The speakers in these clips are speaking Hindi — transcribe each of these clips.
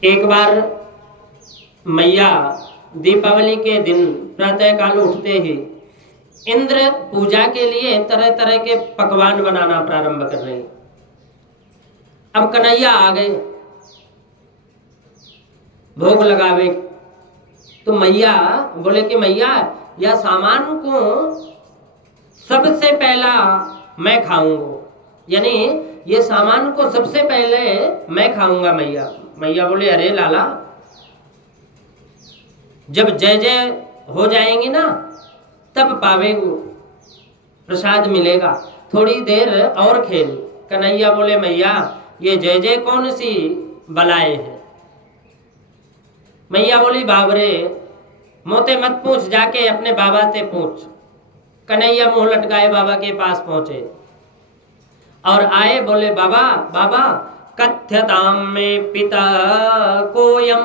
एक बार मैया दीपावली के दिन प्रातःकाल उठते ही इंद्र पूजा के लिए तरह तरह के पकवान बनाना प्रारंभ कर रही। अब कन्हैया आ गए भोग लगावे, तो मैया बोले कि मैया यह सामान को सबसे पहला मैं खाऊंगा, यानी ये सामान को सबसे पहले मैं खाऊंगा। मैया बोले अरे लाला, जब जय जय हो जाएंगे ना तब पावेगो, प्रसाद मिलेगा, थोड़ी देर और खेल। कन्हैया बोले मैया ये जय जय कौन सी बलाए है। मैया बोली बाबरे मोते मत पूछ, जाके अपने बाबा से पूछ। कन्हैया मुंह लटकाए बाबा के पास पहुंचे और आए, बोले बाबा बाबा कथ्यताम में पितः कोयम,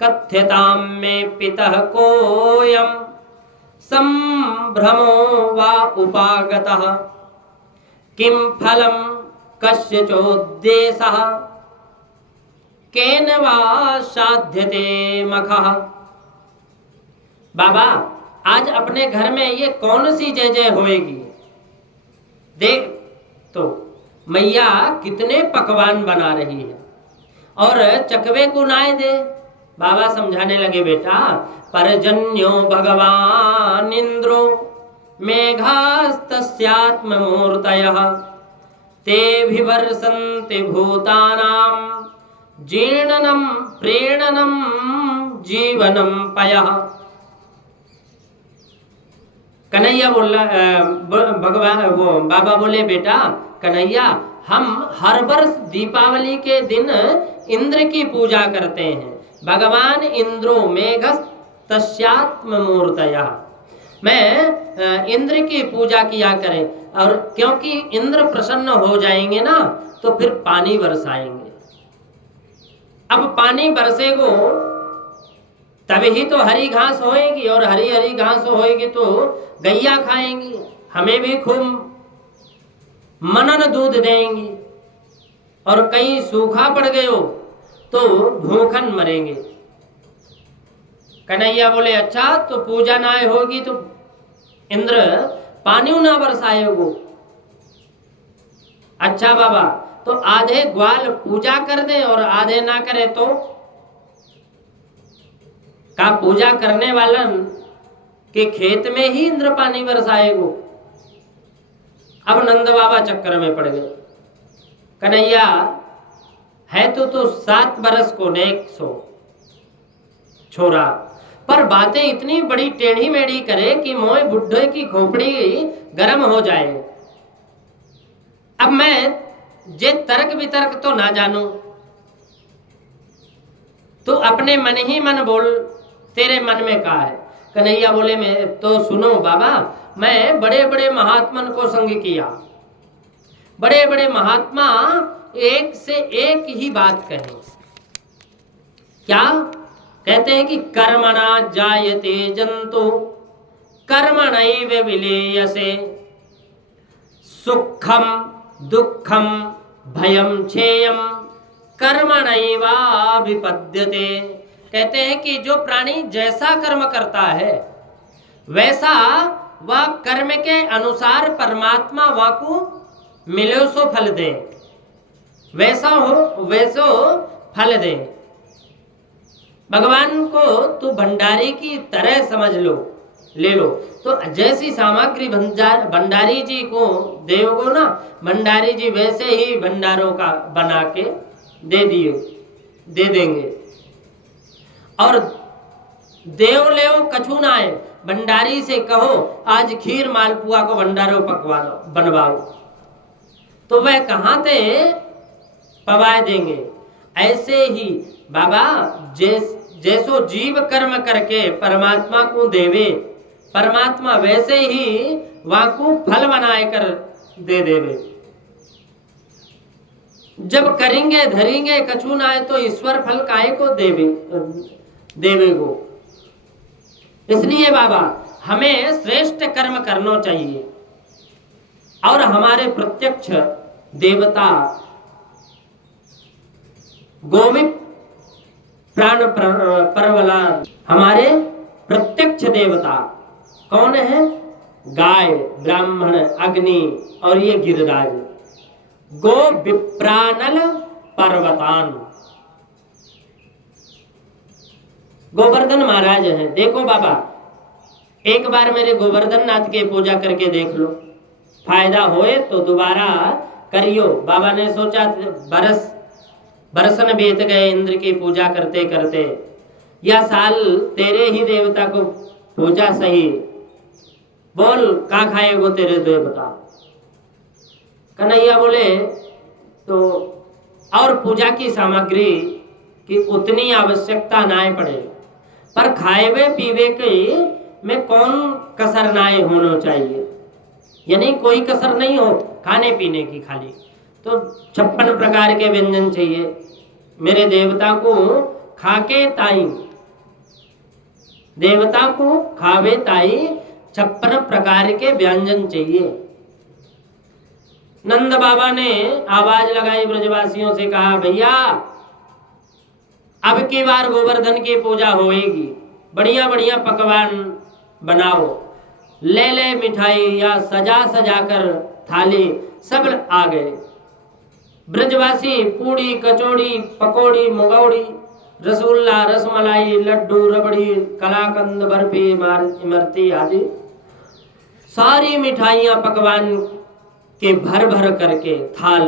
कथ्यताम में पितः कोयम, संभ्रमो वा उपागतः, किम फलम कस्य चोद्देशः, केन वा साध्यते मखः। बाबा आज अपने घर में ये कौन सी जय जय होएगी। देख तो मैया कितने पकवान बना रही है और चकवे को नाय दे। बाबा समझाने लगे बेटा परजन्यो भगवान इंद्रो मेघास्तस्यात्म मूर्तयः, ते विवर्षन्ति भूतानां जीर्णनं प्रेरणं जीवनं पयः। कन्हैया बोला भगवान वो बाबा बोले बेटा कन्हैया हम हर वर्ष दीपावली के दिन इंद्र की पूजा करते हैं। भगवान इंद्रो मेघस्तस्यात्म मूर्तयः, मैं इंद्र की पूजा किया करें, और क्योंकि इंद्र प्रसन्न हो जाएंगे ना तो फिर पानी बरसाएंगे। अब पानी बरसेगो तभी तो हरी घास होएगी, और हरी हरी घास होएगी तो गैया खाएंगी, हमें भी खूब मनन दूध देंगी, और कहीं सूखा पड़ गए हो तो भूखन मरेंगे। कन्हैया बोले अच्छा तो पूजा ना होगी तो इंद्र पानी ना बरसाएगो। अच्छा बाबा तो आधे ग्वाल पूजा कर दे और आधे ना करे तो का पूजा करने वाला के खेत में ही इंद्र पानी बरसाएगो। अब नंद बाबा चक्कर में पड़ गए। कन्हैया है तो 7 बरस को नेक सो छोरा, पर बातें इतनी बड़ी टेढ़ी मेढ़ी करे कि मोए बुढ़े की खोपड़ी गर्म हो जाए। अब मैं जे तर्क वितर्क तो ना जानू, तो अपने मन ही मन बोल, तेरे मन में क्या है। कन्हैया बोले मैं तो सुनो बाबा, मैं बड़े बड़े महात्मन को संग किया, बड़े बड़े महात्मा एक से एक ही बात कहे। क्या कहते हैं कि कर्मणा जायते जंतु कर्मणैव विलीयसे, सुखम दुखम भयम छेयम कर्मणैवाभिपद्यते। कहते हैं कि जो प्राणी जैसा कर्म करता है वैसा वह कर्म के अनुसार परमात्मा वाकु मिलो सो फल दे, वैसा हो वैसो फल दे। भगवान को तू भंडारी की तरह समझ लो, ले लो, तो जैसी सामग्री भंडारी जी को देवो ना, भंडारी जी वैसे ही भंडारों का बना के दे देंगे। और देव लेव कछु ना है, भंडारी से कहो आज खीर मालपुआ को भंडारों बनवाओ, तो वह कहाँ से पवाए देंगे। ऐसे ही बाबा जैसो जीव कर्म करके परमात्मा को देवे, परमात्मा वैसे ही वाकु फल बनाए कर दे देवे। जब करेंगे धरेंगे कछु ना है तो ईश्वर फल काहे को देवेगो। इसलिए बाबा हमें श्रेष्ठ कर्म करना चाहिए, और हमारे प्रत्यक्ष देवता गोविंद प्राण परवलान, हमारे प्रत्यक्ष देवता कौन है? गाय, ब्राह्मण, अग्नि और ये गिरिराज। गो विप्रानल पर्वतान, गोवर्धन महाराज हैं। देखो बाबा, एक बार मेरे गोवर्धन नाथ के पूजा करके देख लो, फायदा होए तो दोबारा करियो। बाबा ने सोचा बरसन बीत गए इंद्र की पूजा करते करते, या साल तेरे ही देवता को पूजा सही, बोल कहाँ खाएगो तेरे देवता? कन्हैया बोले तो और पूजा की सामग्री की उतनी आवश्यकता नाए पड़े, पर खाएवे पीवे के में कौन कसर नाए होना चाहिए, यानी कोई कसर नहीं हो खाने पीने की, खाली तो 56 प्रकार के व्यंजन चाहिए मेरे देवता को खाके ताई, देवता को खावे ताई 56 प्रकार के व्यंजन चाहिए। नंद बाबा ने आवाज लगाई ब्रजवासियों से, कहा भैया अब की बार गोवर्धन की पूजा होएगी, बढ़िया बढ़िया पकवान बनाओ, ले ले मिठाई या सजा सजा कर थाली, सब आ गए। ब्रजवासी पूड़ी कचौड़ी पकौड़ी मुगौड़ी रसगुल्ला रसमलाई लड्डू रबड़ी कलाकंद बर्फी इमरती आदि सारी मिठाइयां पकवान के भर भर करके थाल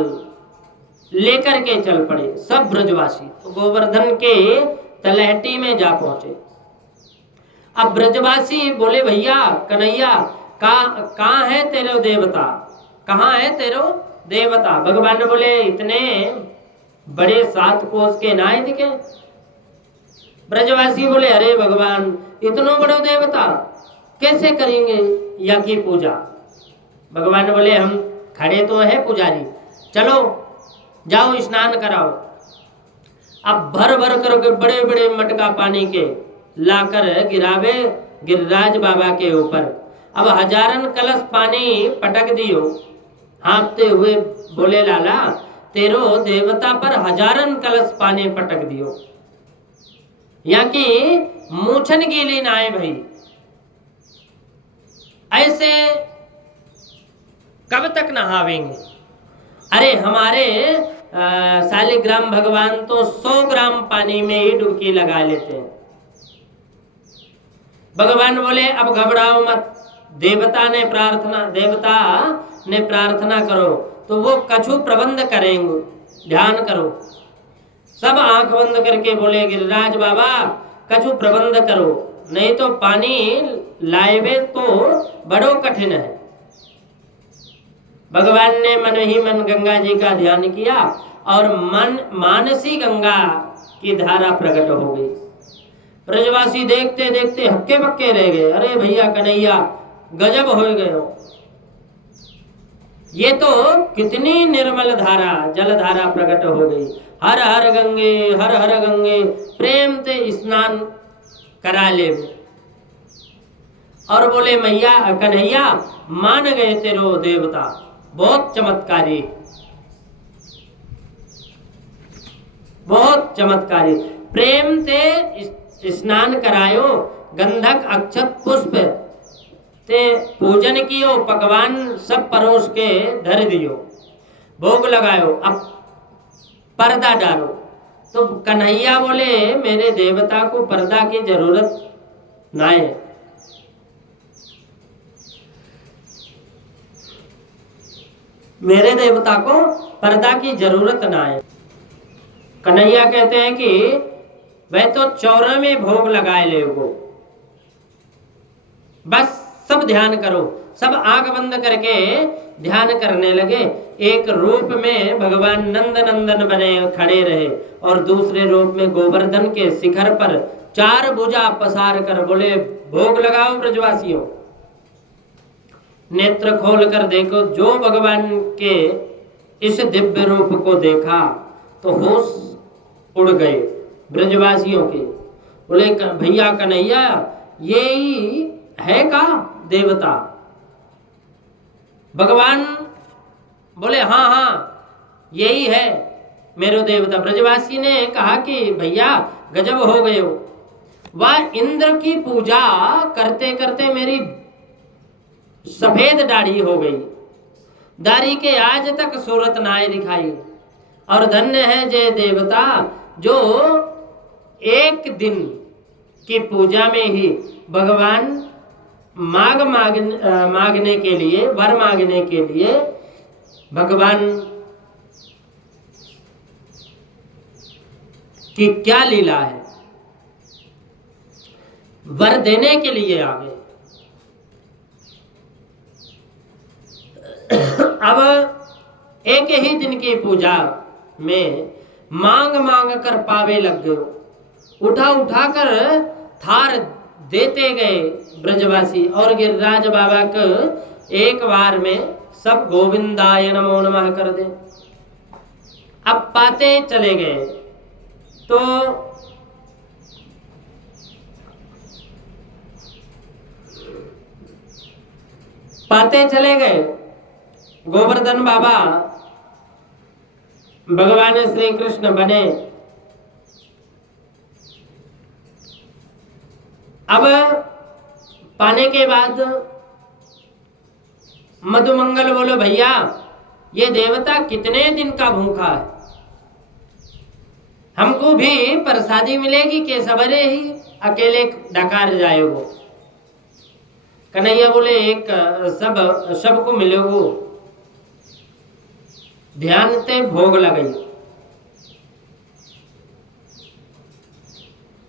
लेकर के चल पड़े सब ब्रजवासी। तो गोवर्धन के तलहटी में जा पहुंचे। अब ब्रजवासी बोले भैया कन्हैया कहाँ है तेरे देवता, कहाँ है तेरो देवता? भगवान ने बोले इतने बड़े 7 कोस के नाय दिखे। ब्रजवासी बोले अरे भगवान इतनो बड़ो देवता कैसे करेंगे या की पूजा? भगवान ने बोले हम खड़े तो है पुजारी, चलो जाओ स्नान कराओ। अब भर भर कर बड़े बड़े मटका पानी के लाकर गिरावे गिरिराज बाबा के ऊपर। अब हजारन कलश पानी पटक दियो। हाँपते हुए बोले लाला तेरो देवता पर हजारन कलश पानी पटक दियो, या कि मूछन गीली ना आए भाई, ऐसे कब तक नहावेंगे? अरे हमारे शालिग्राम भगवान तो 100 ग्राम पानी में ही डुबकी लगा लेते हैं। भगवान बोले अब घबराओ मत, देवता ने प्रार्थना करो तो वो कछु प्रबंध करेंगे, ध्यान करो। सब आंख बंद करके बोले गिरिराज बाबा कछु प्रबंध करो, नहीं तो पानी लाएवे तो बड़ो कठिन है। भगवान ने मन ही मन गंगा जी का ध्यान किया और मानसी गंगा की धारा प्रकट हो गई। ब्रजवासी देखते देखते हक्के बक्के रह गए। अरे भैया कन्हैया गजब हो गए हो, ये तो कितनी निर्मल धारा जल धारा प्रकट हो गई। हर हर गंगे प्रेम से स्नान करा ले। और बोले मैया कन्हैया मान गए तेरो देवता, बहुत चमत्कारी, बहुत चमत्कारी। प्रेम से स्नान करायो, गंधक अक्षत पुष्प ते पूजन कियो, पकवान सब परोस के धर दियो, भोग लगायो, अब पर्दा डालो। तो कन्हैया बोले मेरे देवता को पर्दा की जरूरत ना है। मेरे देवता को पर्दा की जरूरत ना है। कन्हैया कहते हैं कि वह तो 14 में भोग लगाए ले वो, बस सब ध्यान करो। सब आंख बंद करके ध्यान करने लगे। एक रूप में भगवान नंद नंदन बने खड़े रहे और दूसरे रूप में गोवर्धन के शिखर पर 4 भुजा पसार कर बोले भोग लगाओ ब्रजवासियों। नेत्र खोल कर देखो, जो भगवान के इस दिव्य रूप को देखा तो होश उड़ गए ब्रजवासियों के। बोले भैया कन्हैया यही है का देवता? भगवान बोले हाँ हाँ यही है मेरो देवता। ब्रजवासी ने कहा कि भैया गजब हो गए हो। वह इंद्र की पूजा करते करते मेरी सफेद दाढ़ी हो गई, दाढ़ी के आज तक सूरत नाय दिखाई। और धन्य है जय देवता जो एक दिन की पूजा में ही भगवान मांगने के लिए, वर मांगने के लिए भगवान की क्या लीला है, वर देने के लिए आ गए। अब एक ही दिन की पूजा में मांग मांग कर पावे लग गए, उठा उठा कर थार देते गए ब्रजवासी। और गिरिराज बाबा को एक बार में सब गोविंदाय नमो नमः कर दे। अब पाते चले गए तो पाते चले गए, गोवर्धन बाबा भगवान श्री कृष्ण बने। अब पाने के बाद मधुमंगल बोलो भैया ये देवता कितने दिन का भूखा है, हमको भी प्रसादी मिलेगी कि सवेरे ही अकेले डकार जाए वो। कन्हैया बोले एक सबको मिलेगो, ध्यान से भोग लगाई।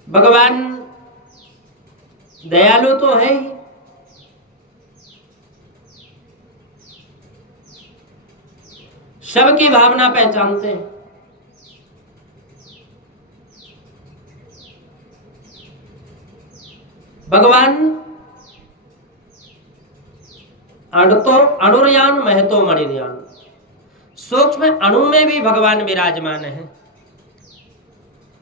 भगवान दयालु तो है ही, सबकी भावना पहचानते हैं। भगवान अणुर्यान महतो मणिर्यान, सूक्ष्म अणु में भी भगवान विराजमान है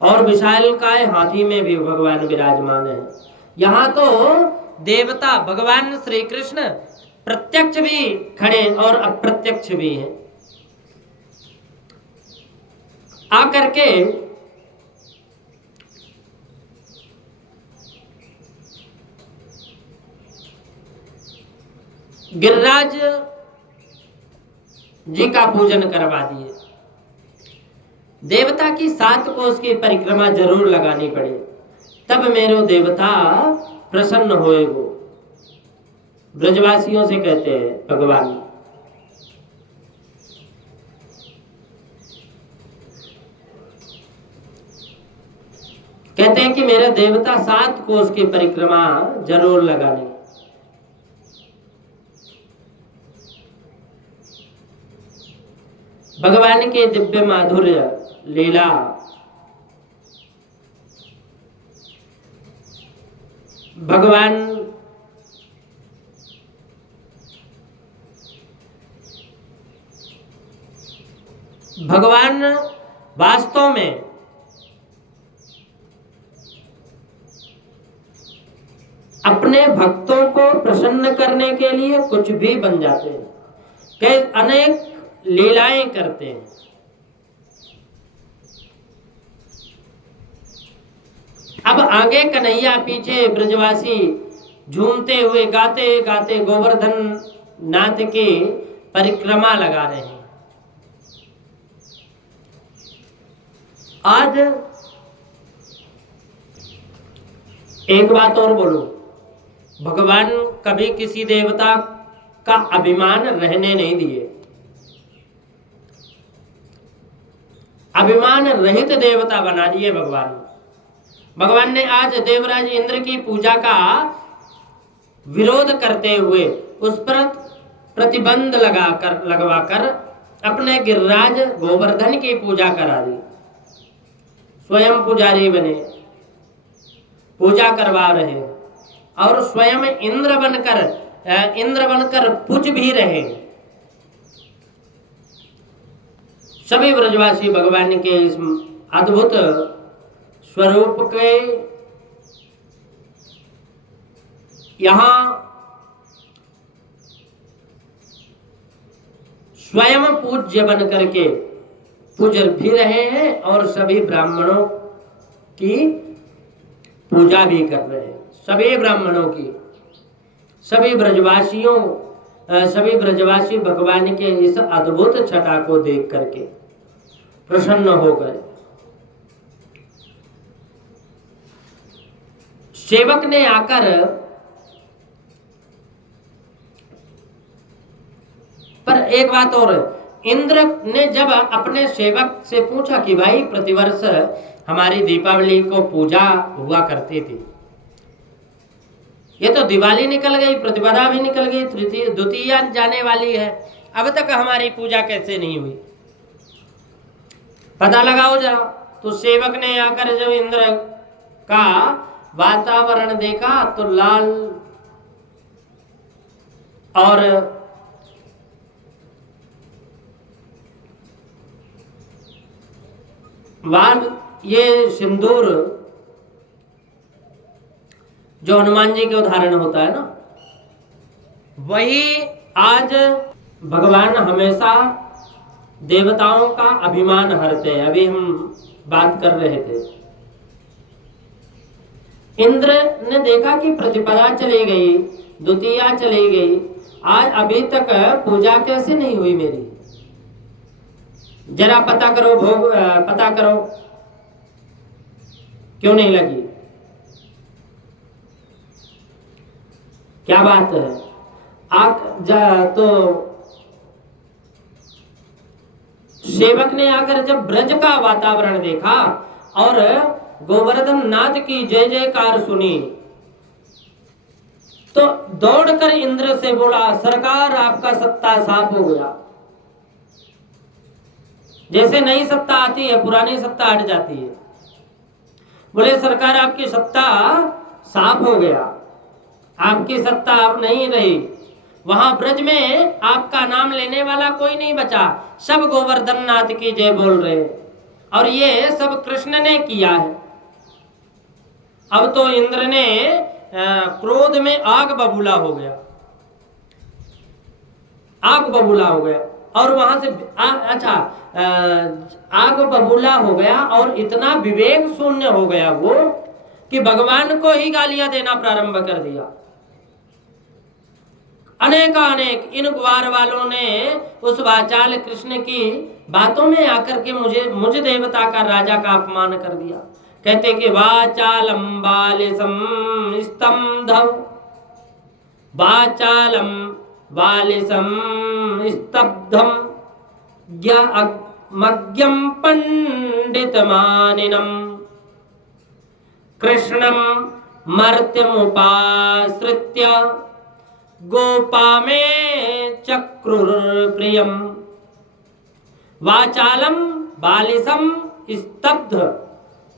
और विशालकाय हाथी में भी भगवान विराजमान है। यहाँ तो देवता भगवान श्री कृष्ण प्रत्यक्ष भी खड़े और अप्रत्यक्ष भी हैं। आकर के गिरिराज जी का पूजन करवा दिए। देवता की 7 कोस की परिक्रमा जरूर लगानी पड़े, तब मेरो देवता प्रसन्न होएगो। ब्रजवासियों से कहते हैं भगवान। कहते हैं कि मेरे देवता 7 कोस की परिक्रमा जरूर लगाने। भगवान के दिव्य माधुर्य लीला भगवान वास्तव में अपने भक्तों को प्रसन्न करने के लिए कुछ भी बन जाते हैं, कई अनेक लीलाएं करते हैं। अब आगे कन्हैया, पीछे ब्रजवासी झूमते हुए गाते गाते गोवर्धन नाथ की परिक्रमा लगा रहे हैं। आज एक बात और बोलो, भगवान कभी किसी देवता का अभिमान रहने नहीं दिए। अभिमान रहित देवता बना दिए भगवान। भगवान ने आज देवराज इंद्र की पूजा का विरोध करते हुए उस पर प्रतिबंध लगवाकर अपने गिरिराज गोवर्धन की पूजा करा दी। स्वयं पुजारी बने, पूजा करवा रहे और स्वयं इंद्र बनकर पूज भी रहे। सभी ब्रजवासी भगवान के इस अद्भुत स्वरूप के यहाँ स्वयं पूज्य बन करके पूज भी रहे हैं और सभी ब्राह्मणों की पूजा भी कर रहे हैं। सभी ब्राह्मणों की, सभी ब्रजवासियों, सभी ब्रजवासी भगवान के इस अद्भुत छटा को देख करके प्रसन्न हो गए। सेवक ने आकर पर एक बात और, इंद्र ने जब अपने सेवक से पूछा कि भाई प्रतिवर्ष हमारी दीपावली को पूजा हुआ करती थी, ये तो दिवाली निकल गई, प्रतिपदा भी निकल गई, तृतीय द्वितीया जाने वाली है, अब तक हमारी पूजा कैसे नहीं हुई, पता लगाओ जरा। तो सेवक ने आकर जब इंद्र का वातावरण देखा तो लाल और वाल, ये सिंदूर जो हनुमान जी के उदाहरण होता है ना, वही आज भगवान हमेशा देवताओं का अभिमान हरते हैं। अभी हम बात कर रहे थे, इंद्र ने देखा कि प्रतिपदा चली गई, द्वितीया चली गई, आज अभी तक पूजा कैसे नहीं हुई मेरी, जरा पता करो, भोग पता करो क्यों नहीं लगी, क्या बात है। तो सेवक ने आकर जब ब्रज का वातावरण देखा और गोवर्धन नाथ की जय जयकार सुनी, तो दौड़कर इंद्र से बोला, सरकार आपका सत्ता साफ हो गया। जैसे नई सत्ता आती है पुरानी सत्ता हट जाती है। बोले सरकार आपकी सत्ता साफ हो गया, आपकी सत्ता अब नहीं रही, वहां ब्रज में आपका नाम लेने वाला कोई नहीं बचा, सब गोवर्धन नाथ की जय बोल रहे, और ये सब कृष्ण ने किया है। अब तो इंद्र ने क्रोध में आग बबूला हो गया, आग बबूला हो गया, और वहां से आग बबूला हो गया और इतना विवेक शून्य हो गया वो कि भगवान को ही गालियां देना प्रारंभ कर दिया। अनेक इन ग्वार वालों ने उस वाचाल कृष्ण की बातों में आकर के मुझ देवता का राजा का अपमान कर दिया। कहते कि वाचालम बालिसम स्तंभव, वाचालम बालिसम स्तब्धम मज्ञम पंडितमानिनम कृष्णम मर्त्यमुपाश्रित्य गोपा में चक्रुर्प्रियम। वाचालम बालिसम स्तब्ध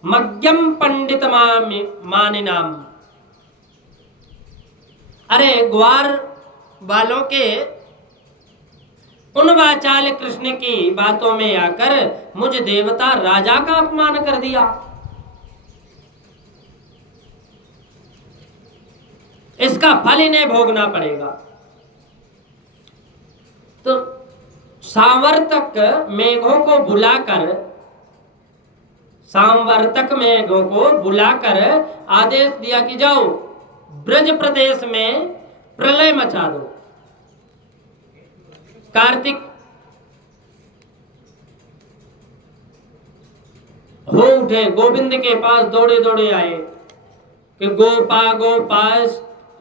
मज्ञम पंडित मानिनाम। अरे ग्वार वालों के उन वाचाल कृष्ण की बातों में आकर मुझ देवता राजा का अपमान कर दिया। इसका फल इन्हें भोगना पड़ेगा। तो सांवर्तक मेघों को बुलाकर आदेश दिया कि जाओ ब्रज प्रदेश में प्रलय मचा दो। कार्तिक हो उठे, गोविंद के पास दौड़े दौड़े आए कि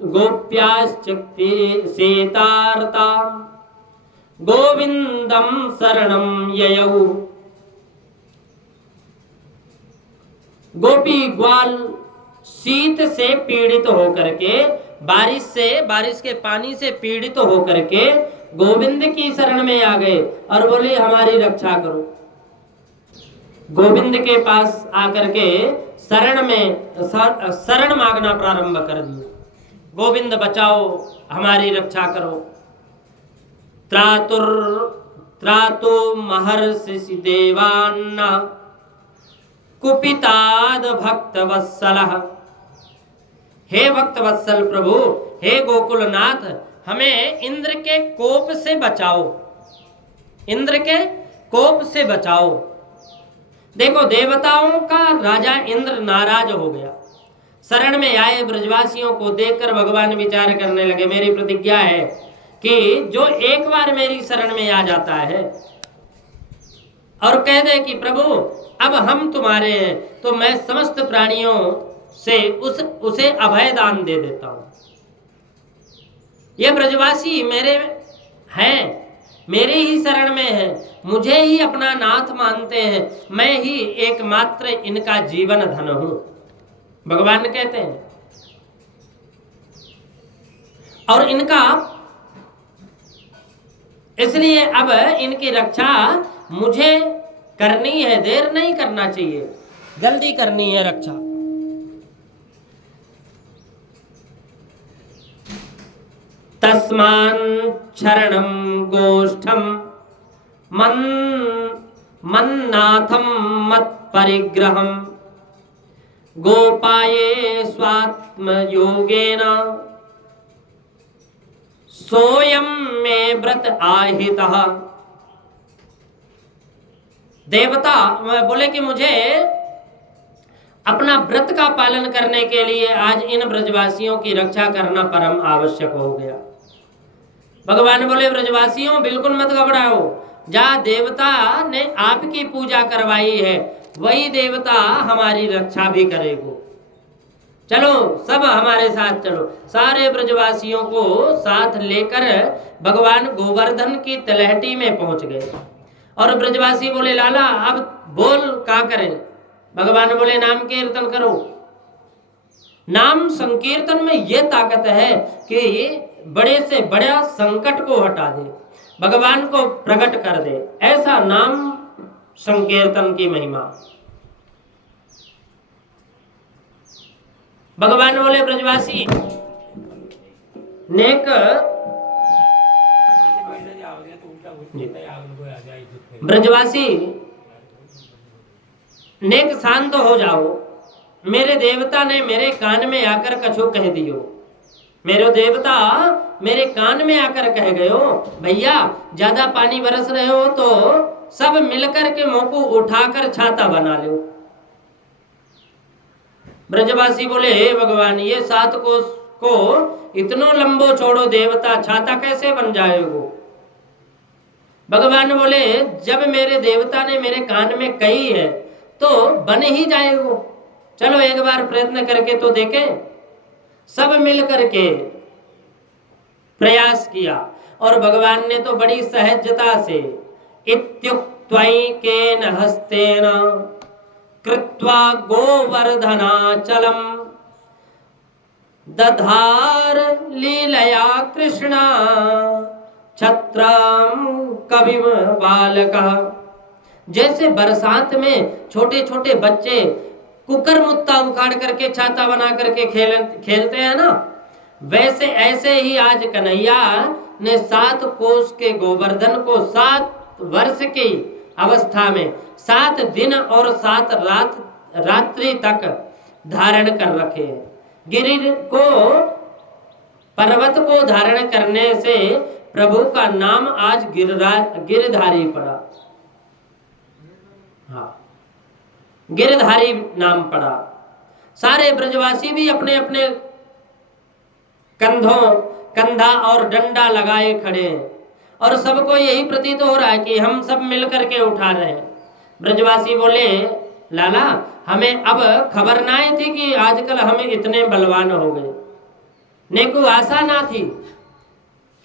गोप्याश्चक्ति सेतारता गोविंदम शरणम ययौ। गोपी ग्वाल शीत से पीड़ित होकर के, बारिश के पानी से पीड़ित होकर के गोविंद की शरण में आ गए और बोले हमारी रक्षा करो। गोविंद के पास आकर के शरण मांगना प्रारंभ कर दिया। गोविंद बचाओ, हमारी रक्षा करो। त्रातो महर्षि देवान्ना कुपिताद भक्त वत्सलः। हे भक्त वत्सल प्रभु, हे गोकुलनाथ, हमें इंद्र के कोप से बचाओ, इंद्र के कोप से बचाओ। देखो, देवताओं का राजा इंद्र नाराज हो गया। शरण में आए ब्रजवासियों को देखकर भगवान विचार करने लगे, मेरी प्रतिज्ञा है कि जो एक बार मेरी शरण में आ जाता है और कह दे कि प्रभु अब हम तुम्हारे हैं, तो मैं समस्त प्राणियों से उसे अभय दान दे देता हूं। ये ब्रजवासी मेरे हैं, मेरे ही शरण में है, मुझे ही अपना नाथ मानते हैं, मैं ही एकमात्र इनका जीवन धन हूं, भगवान कहते हैं। और इनका इसलिए अब इनकी रक्षा मुझे करनी है, देर नहीं करना चाहिए, जल्दी करनी है रक्षा। तस्मान् शरणं गोष्ठं मन्नाथं मत्परिग्रहं गोपाये स्वात्मयोगेन सोयम में व्रत आहितः। देवता बोले कि मुझे अपना व्रत का पालन करने के लिए आज इन ब्रजवासियों की रक्षा करना परम आवश्यक हो गया। भगवान बोले, ब्रजवासियों बिल्कुल मत घबराओ, जहाँ देवता ने आपकी पूजा करवाई है वही देवता हमारी रक्षा भी करेगा। चलो सब हमारे साथ चलो। सारे ब्रजवासियों को साथ लेकर भगवान गोवर्धन की तलहटी में पहुंच गए। और ब्रजवासी बोले, लाला अब बोल क्या करें? भगवान बोले, नाम कीर्तन करो। नाम संकीर्तन में ये ताकत है कि बड़े से बड़ा संकट को हटा दे, भगवान को प्रकट कर दे, ऐसा नाम संकीर्तन की महिमा। भगवान बोले, ब्रजवासी नेक ब्रजवासी नेक शांत हो जाओ, मेरे देवता ने मेरे कान में आकर कछु कह दियो। मेरे देवता मेरे कान में आकर कह गयो, भैया ज्यादा पानी बरस रहे हो तो सब मिलकर के मुंह को उठाकर छाता बना लो। ब्रजवासी बोले, हे भगवान, ये 7 कोस को इतनो लंबो चौड़ो देवता छाता कैसे बन जाएगो? भगवान बोले, जब मेरे देवता ने मेरे कान में कही है तो बन ही जाएगो। चलो एक बार प्रयत्न करके तो देखें। सब मिल करके प्रयास किया और भगवान ने तो बड़ी सहजता से इत्युक्त्वैकेन हस्तेन कृत्वा गोवर्धनाचलम दधार लीलया कृष्णा छत्रम कविम बालकः। जैसे बरसात में छोटे छोटे बच्चे कुकर मुत्ता उखाड़ करके छाता बना करके खेलते हैं ना, वैसे ऐसे ही आज कन्हैया ने 7 कोस के गोवर्धन को 7 वर्ष की अवस्था में 7 दिन और 7 रात्रि तक धारण कर रखे हैं। गिरि को, पर्वत को धारण करने से प्रभु का नाम आज गिरधारी पड़ा। हाँ, गिरधारी नाम पड़ा। सारे ब्रजवासी भी अपने अपने कंधा और डंडा लगाए खड़े हैं और सबको यही प्रतीत हो रहा है कि हम सब मिलकर के उठा रहे हैं। ब्रजवासी बोले, लाला हमें अब खबर ना थी कि आजकल हमें इतने बलवान हो गए। नेको आशा ना थी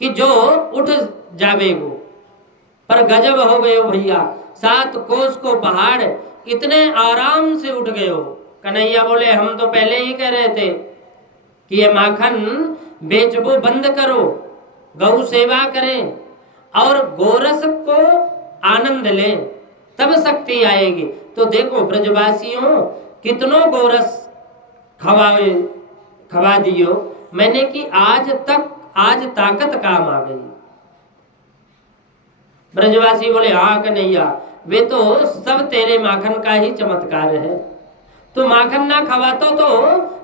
कि जो उठ जावे वो, पर गजब हो गए हो भैया। 7 कोस को पहाड़ इतने आराम से उठ गए हो। कन्हैया बोले, हम तो पहले ही कह रहे थे कि ये माखन बेचबो बंद करो, गौ सेवा करें और गोरस को आनंद लें, तब शक्ति आएगी। तो देखो ब्रजवासियों कितनों गोरस खवा दियो मैंने कि आज ताकत काम आ गई। ब्रजवासी बोले, हाँ कन्हैया, वे तो सब तेरे माखन का ही चमत्कार है। तो माखन ना खवातो तो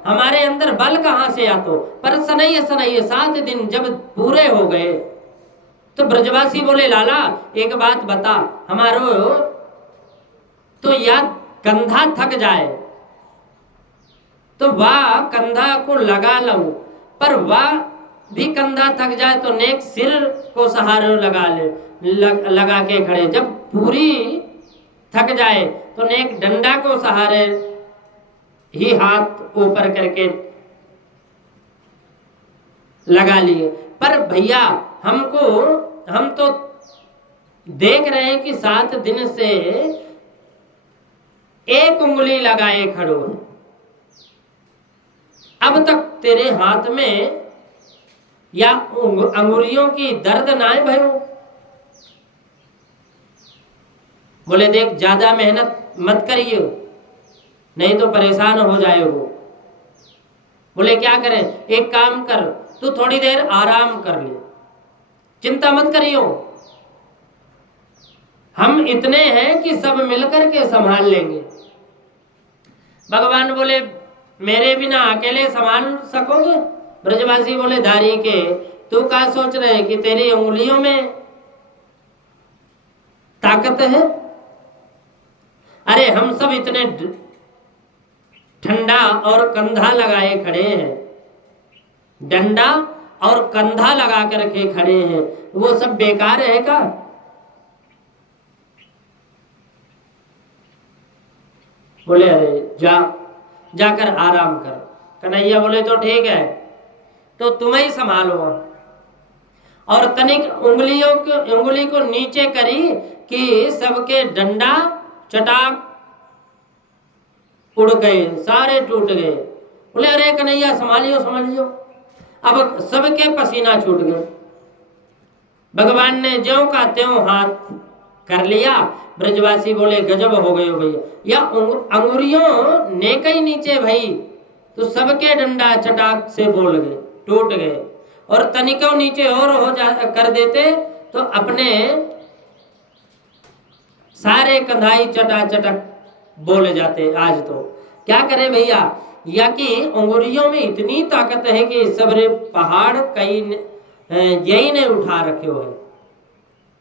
हमारे अंदर बल कहाँ से आतो? पर सनैये 7 दिन जब पूरे हो गए तो ब्रजवासी बोले, लाला एक बात बता, हमारो तो या कंधा थक जाए तो वह कंधा को लगा लऊं, पर वह भी कंधा थक जाए तो नेक सिर को सहारे लगा ले, लगा के खड़े। जब पूरी थक जाए तो नेक डंडा को सहारे ही हाथ ऊपर करके लगा लिए। पर भैया हम तो देख रहे हैं कि 7 दिन से एक उंगली लगाए खड़ो है, अब तक तेरे हाथ में या अंगुलियों की दर्द ना है भयो। बोले देख ज्यादा मेहनत मत करिए, नहीं तो परेशान हो जाए वो। बोले क्या करें? एक काम कर, तू थोड़ी देर आराम कर ले, चिंता मत करियो, हम इतने हैं कि सब मिलकर के संभाल लेंगे। भगवान बोले मेरे बिना अकेले संभाल सकोगे? ब्रजवासी बोले धारी के तू क्या सोच रहे कि तेरी उंगलियों में ताकत है? अरे हम सब इतने ठंडा और कंधा लगाए खड़े हैं, डंडा और कंधा लगा करके खड़े हैं, वो सब बेकार है का? बोले अरे जाकर आराम कर। कन्हैया बोले तो ठीक है, तो तुम ही संभालो। और तनिक उंगली को नीचे करी कि सबके डंडा चटाक उड़ गए, सारे टूट गए। बोले अरे कन्हैया संभालियो। अब सबके पसीना छूट गए। भगवान ने ज्यों का त्यों हाथ कर लिया। ब्रजवासी बोले गजब हो गए भैया, या अंगुरियों ने कहीं नीचे भई तो सबके डंडा चटाक से बोल गए, टूट गए। और तनिकों नीचे और कर देते तो अपने सारे कंधाई चटाचटक बोले जाते। आज तो क्या करे भैया, या कि अंगुरियों में इतनी ताकत है कि सबरे पहाड़ कई यही ने उठा रखे हो है।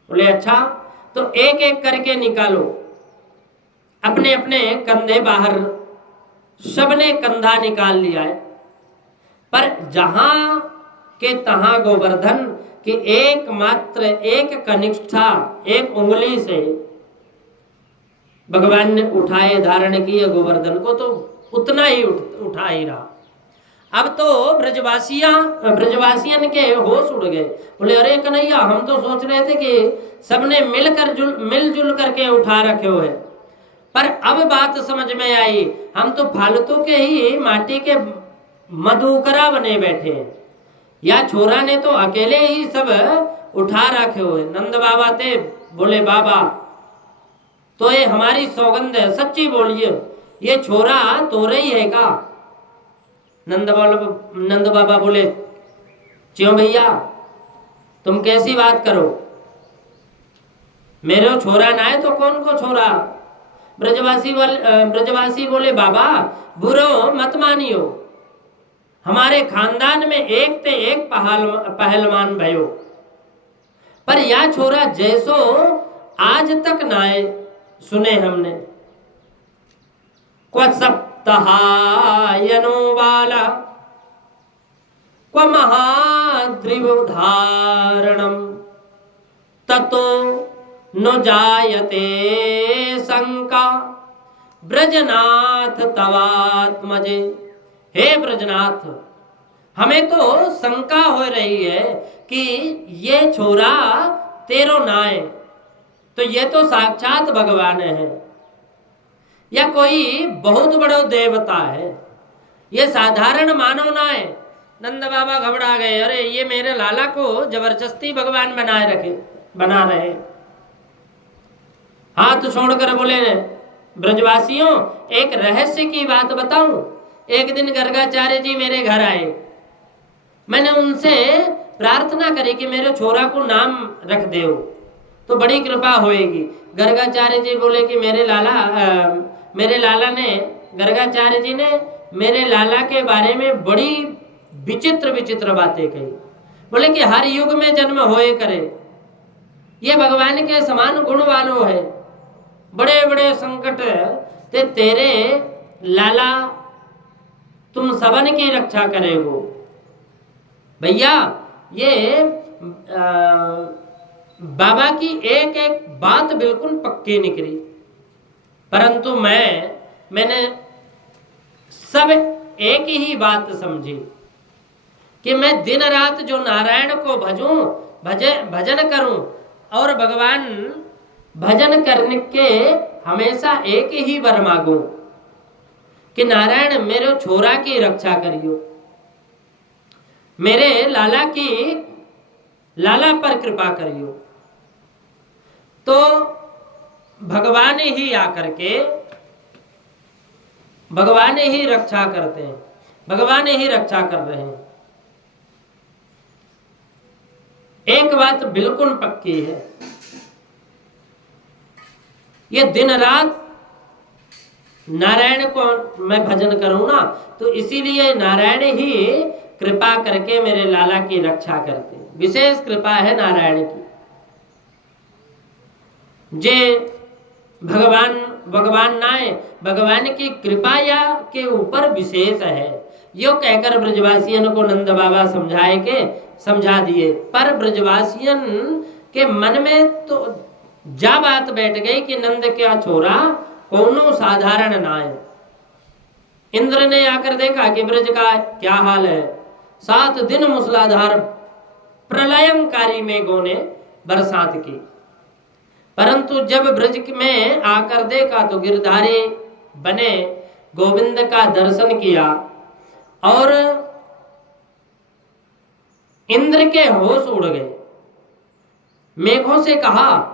बोले अच्छा, तो एक एक करके निकालो। अपने अपने कंधे बाहर, सबने कंधा निकाल लिया है। पर जहां के तहां गोवर्धन की एकमात्र एक कनिष्ठा, एक उंगली से भगवान ने उठाए, धारण किए गोवर्धन को, तो उतना ही उठा ही रहा। अब तो ब्रजवासियन के होश उड़ गए। बोले अरे कन्हैया, हम तो सोच रहे थे कि सबने मिलजुल करके उठा रखे हुए, पर अब बात समझ में आई, हम तो फालतू के ही माटी के मधुकरा बने बैठे हैं। या छोरा ने तो अकेले ही सब उठा रखे हुए। नंद बाबा थे, बोले बाबा तो ये हमारी सौगंध है, सच्ची बोलिए, ये छोरा तोरे ही है का? नंद बाबा बोले क्यों भैया, तुम कैसी बात करो, मेरे छोरा ना है तो कौन को छोरा? ब्रजवासी बोले बाबा बुरो मत मानियो, हमारे खानदान में एक ते एक पहलवान भयो, पर या छोरा जैसो आज तक ना है सुने हमने। क्व सप्ताहायनो बाला क्व महाद्रिवधारणम ततो न जायते शंका ब्रजनाथ तवात्मजे। हे ब्रजनाथ, हमें तो शंका हो रही है कि ये छोरा तेरो नाय, तो ये तो साक्षात भगवान है या कोई बहुत बड़ो देवता है, ये साधारण मानव ना है। नंद बाबा घबरा गए, अरे ये मेरे लाला को जबरदस्ती भगवान बना रहे। हाथ छोड़कर बोले ब्रजवासियों, एक रहस्य की बात बताऊं। एक दिन गर्गाचार्य जी मेरे घर आए, मैंने उनसे प्रार्थना करी कि मेरे छोरा को नाम रख दे तो बड़ी कृपा होएगी। गर्गाचार्य जी बोले कि मेरे लाला ने, गर्गाचार्य जी ने मेरे लाला के बारे में बड़ी विचित्र बातें कही। बोले कि हर युग में जन्म होए करे, ये भगवान के समान गुण वालो है, बड़े बड़े संकट ते तेरे लाला तुम सबन की रक्षा करेगो। भैया ये बाबा की एक एक बात बिल्कुल पक्की निकली, परंतु मैंने सब एक ही बात समझी कि मैं दिन रात जो नारायण को भजन करूं और भगवान भजन करने के हमेशा एक ही वर मांगू कि नारायण मेरे छोरा की रक्षा करियो, मेरे लाला पर कृपा करियो। तो भगवान ही आकर के भगवान ही रक्षा करते हैं, भगवान ही रक्षा कर रहे हैं। एक बात बिल्कुल पक्की है, ये दिन रात नारायण को मैं भजन करूं ना, तो इसीलिए नारायण ही कृपा करके मेरे लाला की रक्षा करते हैं। विशेष कृपा है नारायण की, जे भगवान नाय भगवान की कृपा या के ऊपर विशेष है। यो कहकर ब्रजवासियन को नंद बाबा समझा दिए, पर ब्रजवासियन के मन में तो जा बात बैठ गई कि नंद क्या छोरा कोनो साधारण ना है। इंद्र ने आकर देखा कि ब्रज का क्या हाल है। 7 दिन मूसलाधार प्रलयंकारी मेघों ने बरसात की, परंतु जब ब्रज में आकर देखा तो गिरधारी बने गोविंद का दर्शन किया और इंद्र के होश उड़ गए। मेघों से कहा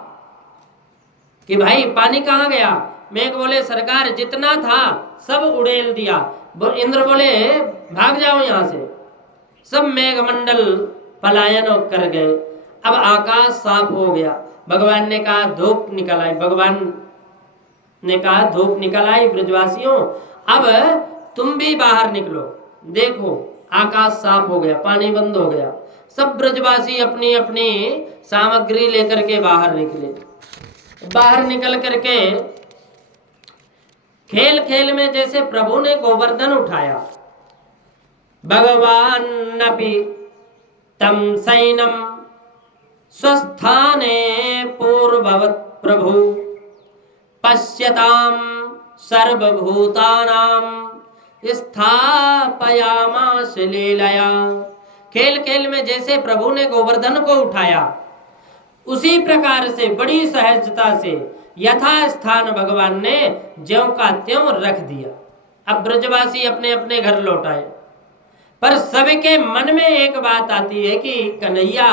कि भाई पानी कहाँ गया? मेघ बोले सरकार जितना था सब उड़ेल दिया। इंद्र बोले भाग जाओ यहाँ से। सब मेघमंडल पलायन कर गए। अब आकाश साफ हो गया। भगवान ने कहा धूप निकल आई। भगवान ने कहा धूप निकल आई ब्रजवासियों, अब तुम भी बाहर निकलो। देखो आकाश साफ हो गया, पानी बंद हो गया। सब ब्रजवासी अपनी अपनी सामग्री लेकर के बाहर निकले। बाहर निकल करके खेल खेल में जैसे प्रभु ने गोवर्धन उठाया, भगवान नपि तम सैनम स्वस्थाने पूर्ववत प्रभु पश्यताम सर्वभूतानाम स्थापयामास लीलया। खेल खेल में जैसे प्रभु ने गोवर्धन को उठाया, उसी प्रकार से बड़ी सहजता से यथा स्थान भगवान ने ज्यों का त्यों रख दिया। अब ब्रजवासी अपने अपने घर लौट आए, पर सबके मन में एक बात आती है कि कन्हैया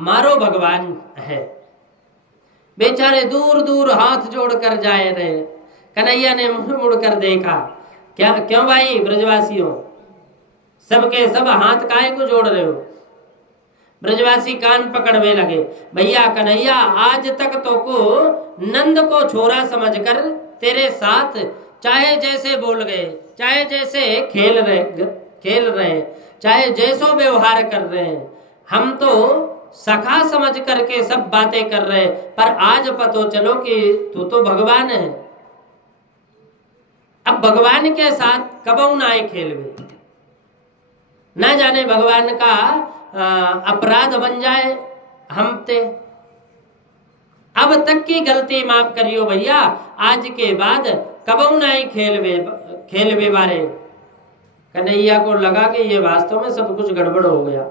मारो भगवान है। बेचारे दूर दूर हाथ जोड़ कर जाए रहे। कन्हैया ने मुड़ मुड़ कर देखा, क्या क्यों भाई ब्रजवासियों, सबके सब हाथ काहे को जोड़ रहे हो? ब्रजवासी कान पकड़वे लगे। भैया कन्हैया आज तक तो को नंद को छोरा समझकर तेरे साथ चाहे जैसे बोल गए, चाहे जैसे खेल रहे, चाहे जैसो व्यवहार कर रहे हैं, हम तो सखा समझ करके सब बातें कर रहे, पर आज पतो चलो कि तू तो भगवान है। अब भगवान के साथ कबऊ ना आए खेलवे, न जाने भगवान का अपराध बन जाए हम ते। अब तक की गलती माफ करियो भैया, आज के बाद कबऊ ना आए खेलवे बारे। कन्हैया को लगा कि ये वास्तव में सब कुछ गड़बड़ हो गया।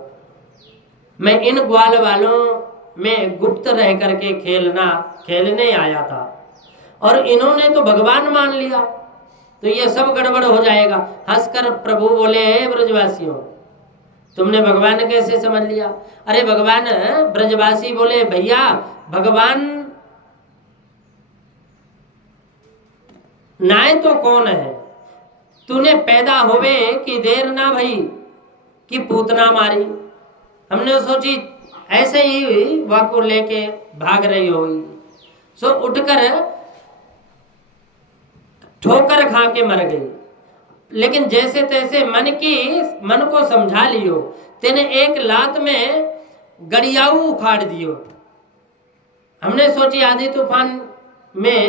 मैं इन ग्वाल वालों में गुप्त रह करके खेलने आया था और इन्होंने तो भगवान मान लिया, तो ये सब गड़बड़ हो जाएगा। हंसकर प्रभु बोले, हे ब्रजवासियों, तुमने भगवान कैसे समझ लिया? अरे भगवान, ब्रजवासी बोले भैया भगवान नाय तो कौन है? तूने पैदा होवे कि देर ना भई कि पूतना मारी। हमने सोची ऐसे ही वाको लेके भाग रही होगी, सो उठकर ठोकर खा के मर गई। लेकिन जैसे तैसे मन को समझा लियो, तेने एक लात में गड़ियाऊ उखाड़ दियो। हमने सोची आधी तूफान में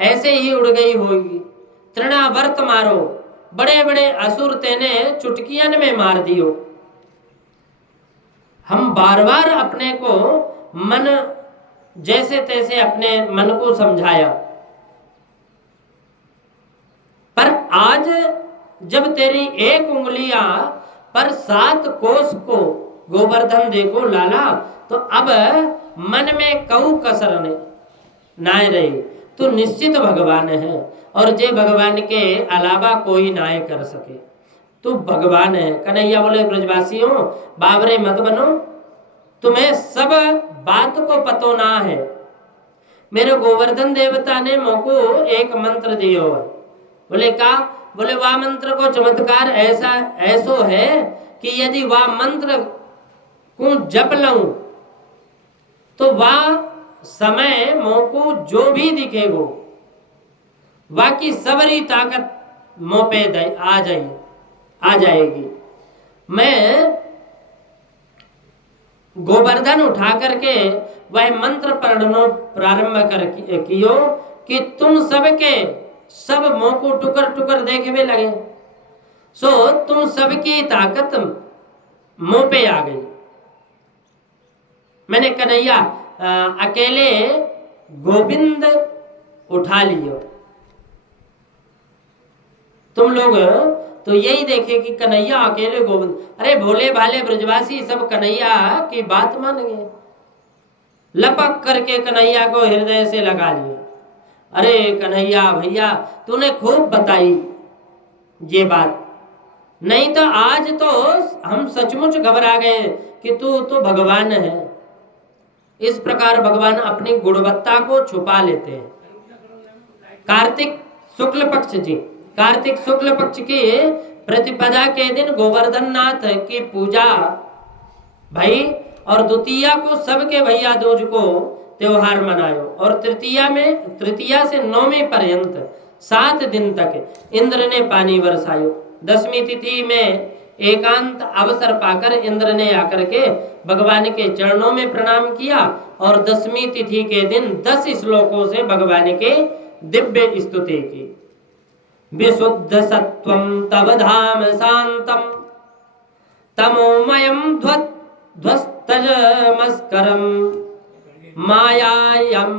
ऐसे ही उड़ गई होगी। तृणावर्त मारो, बड़े बड़े असुर तेने चुटकियन में मार दियो। हम बार बार अपने को मन जैसे तैसे अपने मन को समझाया, पर आज जब तेरी एक उंगलियां पर 7 कोस को गोवर्धन देखो लाला, तो अब मन में कऊ कसर नाय रही। तो निश्चित भगवान है, और जे भगवान के अलावा कोई नाय कर सके। तो भगवान है। कन्हैया बोले ब्रजवासियों बाबरे मत बनो, तुम्हें सब बात को पतो ना है। मेरे गोवर्धन देवता ने मोको एक मंत्र दियो है। बोले का? बोले वह मंत्र को चमत्कार ऐसो है कि यदि वह मंत्र को जप लऊं तो वह समय मोको जो भी दिखेगो बाकी सबरी ताकत मोह पे आ जाएगी। मैं गोवर्धन उठा करके वह मंत्र पढ़नो प्रारंभ कर कियो कि तुम सबके सब मोह को टुकर टुकर देखने लगे। सो तुम सबकी ताकत मोह पे आ गई। मैंने कन्हैया अकेले गोविंद उठा लियो। तुम लोग तो यही देखे कि कन्हैया अकेले गोविंद। अरे भोले भाले ब्रजवासी सब कन्हैया की बात मान गए, लपक करके कन्हैया को हृदय से लगा लिया। अरे कन्हैया भैया तूने खूब बताई ये बात, नहीं तो आज तो हम सचमुच घबरा गए कि तू तो भगवान है। इस प्रकार भगवान अपनी गुणवत्ता को छुपा लेते हैं। कार्तिक शुक्ल पक्ष जी, कार्तिक शुक्ल पक्ष की प्रतिपदा के दिन गोवर्धन नाथ की पूजा भाई, और द्वितीया को सबके भैया दूज को त्योहार मनायो, और तृतीया से 9वीं पर्यंत 7 दिन तक इंद्र ने पानी बरसायो। 10वीं तिथि में एकांत अवसर पाकर इंद्र ने आकर के भगवान के चरणों में प्रणाम किया, और 10वीं तिथि के दिन 10 श्लोकों से भगवान के दिव्य स्तुति की। विशुद्ध सत्वं तव धाम शांतम तमोमयं ध्वस्तजमस्करं मायायं